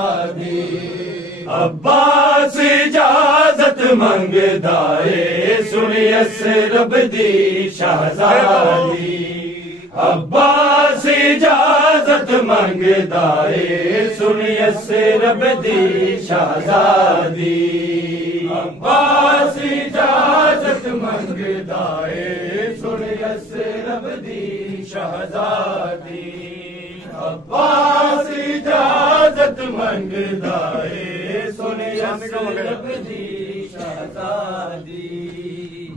शहजादी। अब्बास इजाजत मंगदा है सुनियस रब दी शहजादी। अब्बास इजाजत मंगदा है सुनियस रब दी शहजादी। अब्बास इजाजत मंगदा है सुनियस रब दी शहजादी। अब्बास इजाजत मंगदा है सुनियस रब दी शहजादी।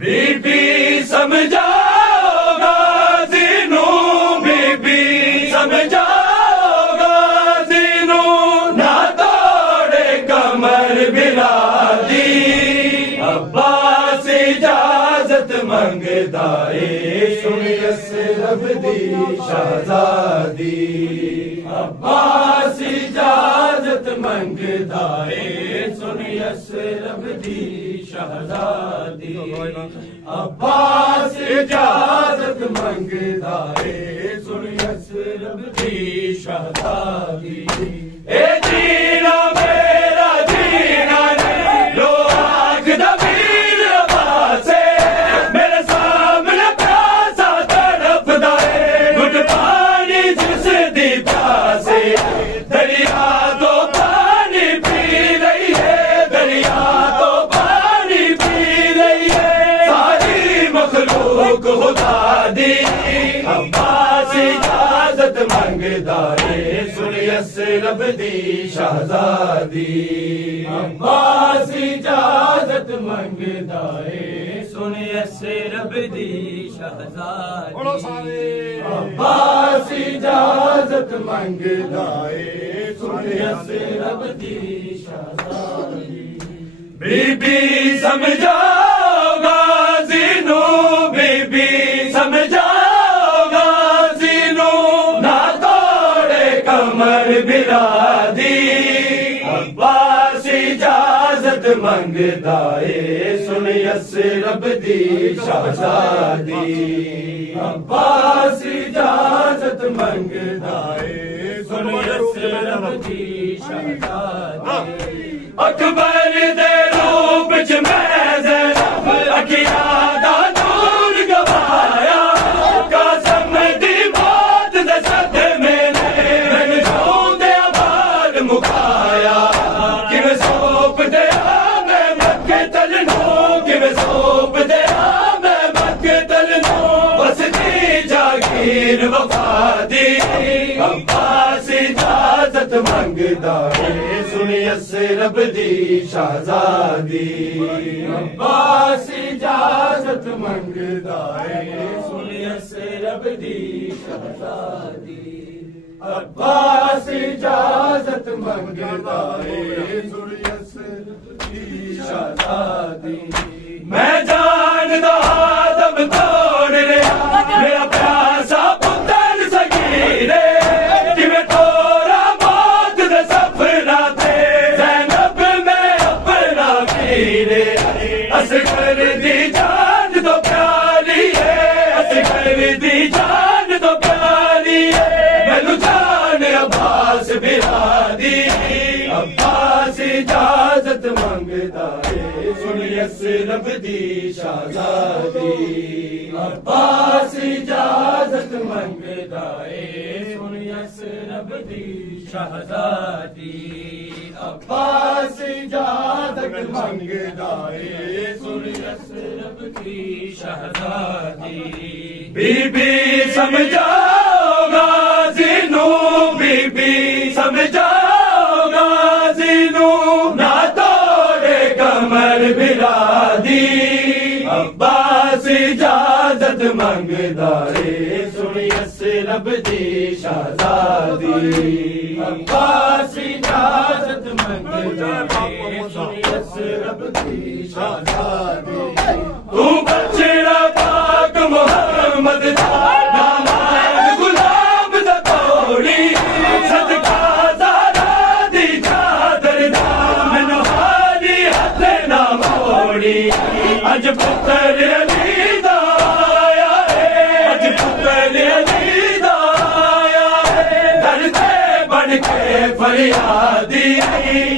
बीबी समझाओ गाज़ी नू, बीबी समझाओ गाज़ी नू, ना तोड़े कमर बिलादी। अब्बास इजाजत मंगदा है सुनियस रब दी शहजादी। अब्बास इजाजत मंगदा है सुनियस रब दी शहजादी। अब्बास इजाजत मंगदा है सुनियस रब दी शहजादी। ए जीना मेरा जीना नहीं लो आँख दबीर अब्बास से, मेरे सामने प्यासा तड़पदा है घुट पानी जिस दी प्यासे। दरिया तो पानी पी रही है, दरिया तो पानी पी रही है, सारी मखलूक खुदा दी। अब्बास इजाजत मंगदा है सुनियस रब दी शहजादी। अब्बास इजाजत मंगदा है सुनियस रब दी शहजादी। अब्बास इजाजत मंगदा है सुनियस रब दी शहजादी। बीबी समझाओ गाज़ी नू, बीबी समझाओ गाज़ी नू, ना तोड़े कमर बिलादी। अब्बास इजाजत मंगदा है सुनियस रब दी शहजादी। अब्बास इजाजत मंगदा है सुनियस रब दी शहजादी। अकबर दे रूप च मैं ज़ैनब अखियां दा नूर गवाया, कासम दी मौत दे सदमे ने मैनू जिउंदे बाल मुकाया। किवें सौंप दिया मैं मक्के तलनू, किवें सौंप दिया मैं मक्के तलनू, बसदी जागीर वफा दी। अब्बास इजाजत मंगदा है सुनियस रब दी शहजादी। अब्बास इजाजत मंगदा है सुनियस रब दी शहजादी। अब्बास इजाजत मंगदा है सुनियस रब दी शहजादी। मैं जानदा दम तोड़ रहा मेरा प्यासा पुत्तर सगीरे, किवें तोरा मौत दे सफरा ते ज़ैनब मैं अपना वीरे। असगर दी जान तो प्यारी है, असगर दी जान तो प्यारी है, मैनू जान अब्बास बिरादी। अब्बास इजाजत मंगदा है सुनियस रब दी शहजादी। अब्बास इजाजत मंगदा है सुनियस रब दी शहजादी। अब्बास इजाजत मंगदा है सुनियस रब दी शहजादी। बीबी समझाओ गाज़ी नू, बीबी समझाओ गाज़ी नू, ना तोड़े कमर बिलादी। अब्बास इजाजत मंगदा है सुनियस रब दी शहजादी। अब्बास इजाजत मंगदा है सुनियस रब दी शहजादी। तू बचड़ा पाक मोहम्मद दा नाम गुलाम दा तोड़ी, सदका ज़ारा दी चादर दा मैनू हाली हथ ना मोड़ी। अज पुत्र अली दा आया है, अज पुत्र अली दा आया है, दर ते बन के फरियाद फरियादी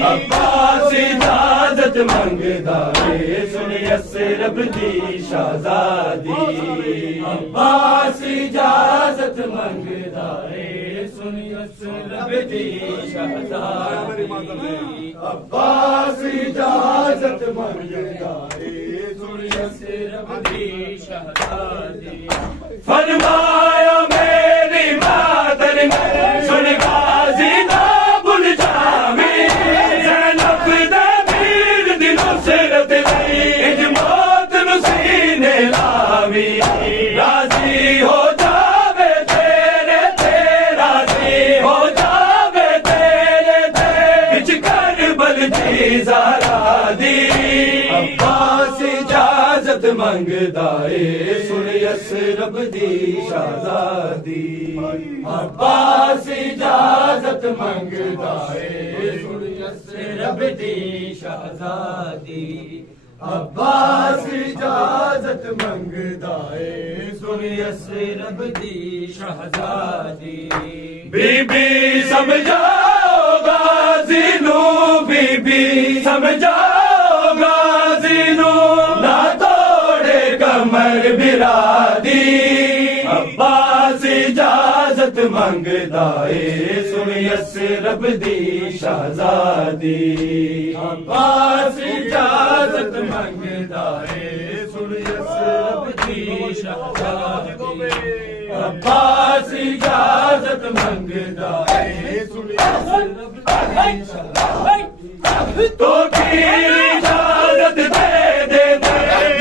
अब्बास इजाजत मंगदा है सुन यसरब दी शहजादी अब्बास इजाजत मंगदा है सुन यसरब दी शहजादी अब्बास इजाजत मंगदा है सुन यसरब दी शहजादी फरमाया मेरी मातर सुन गाजी ना भूल जावे ज़ैनब दे वीर दी नुसरत इंज मौत नू सीने लावी राजी हो जावे तेरे ते राजी हो जावे तेरे ते विच करबल दी ज़हरा दी अब्बास इजाजत मंगदा है सुन यसरब दी शहजादी अब्बास इजाजत मंगदा है सुन यसरब दी शहजादी अब्बास इजाजत मंगदा है सुन यसरब दी शहजादी बीबी समझाओ गाजी नू बीबी समझाओ गाजी नू ना तोड़े कमर बिरादी अब्बास इजाजत मंगदा है सुन यसरब दी शहजादी अब्बास इजाजत मंगदा है सुन यसरब दी शहजादी अब्बास इजाजत मंगदा है सुन यसरब दी शहजादी तो की इजाजत दे दे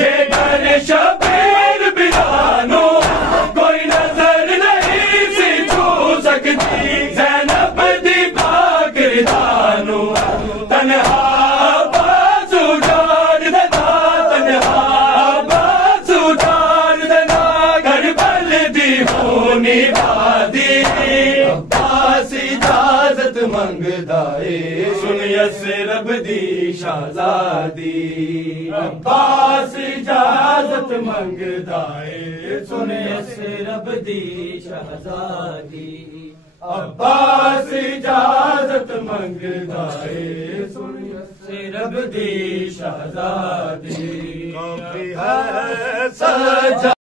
जे कर शबीर बिरानो कोई नजर नहीं सी छू सकती ज़ैनब दी बाकिरदानो तन्हा बाजू डाल देना तन्हा बाजू डाल देना करबल दी होनी वादी अब्बास इजाजत मंगदा है सुन यसरब दी शहजादी अब्बास इजाजत मंगदा है सुन यसरब दी शहजादी अब्बास इजाजत मंगदा है सुन यसरब दी शहजादी काफी है सजा